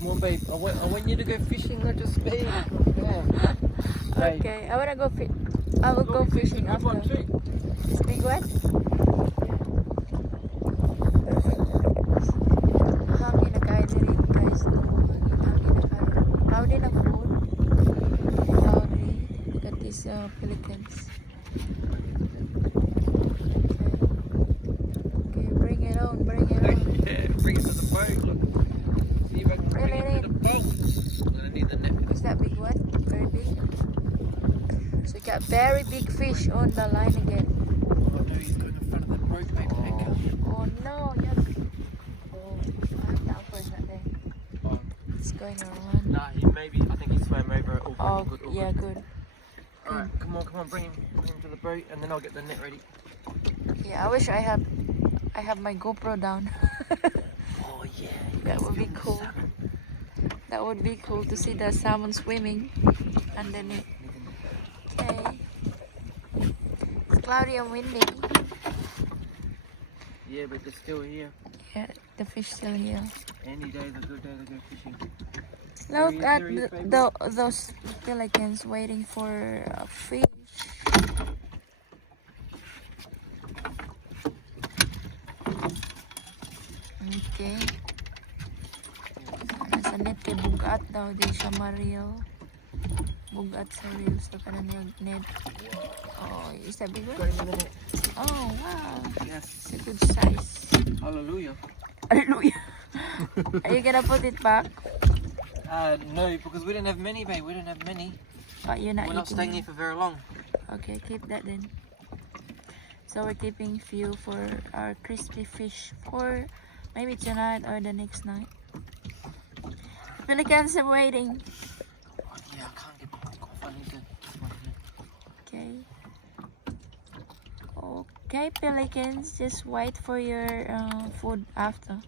Come on, babe. I want you to go fishing, not just me. Come on. Hey. Okay, I wanna go I will go fishing Good one after. too. It's big one? Hangin na kayo diri guys. Hangin na kayo. Cloudy na food. Cloudy. Look at these pelicans. Okay, bring it on, bring it on. Yeah, bring it to the boat. Look. See if I can bring it to the boat. I'm gonna need the net. Is that big one? Very big. So we got very big fish on the line again. Oh no, he's going in front of the boat, babe. Oh no, yuck. Oh, that was not there. Oh. It's going around. Nah, I think he swam over it. All good, all yeah, good. good. Alright, come on, bring him to the boat and then I'll get the net ready. Yeah, I wish I have my GoPro down. Oh yeah. That would be cool. That would be cool to see the salmon swimming underneath. Okay. It's cloudy and windy. Yeah, but they're still here. Yeah, the fish still here. Any day is a good day to go fishing. Look There at he is, baby. those pelicans waiting for a fish. Okay. Nasa net kay bugat daw, di siya maril. Bugat sa reel, so kanan yung net. Oh, is that big one? Got him in the net. Oh, wow. Yes. It's a good size. Hallelujah. Hallelujah. Are you gonna put it back? No, because we didn't have many, babe. We didn't have many. But you're not We're not eating staying it. here for very long. Okay, keep that then. So we're keeping few for our crispy fish for maybe tonight or the next night. The pelicans are waiting. Oh, yeah, I can't get my off. I need to get my net. Okay. Okay, pelicans, just wait for your food after.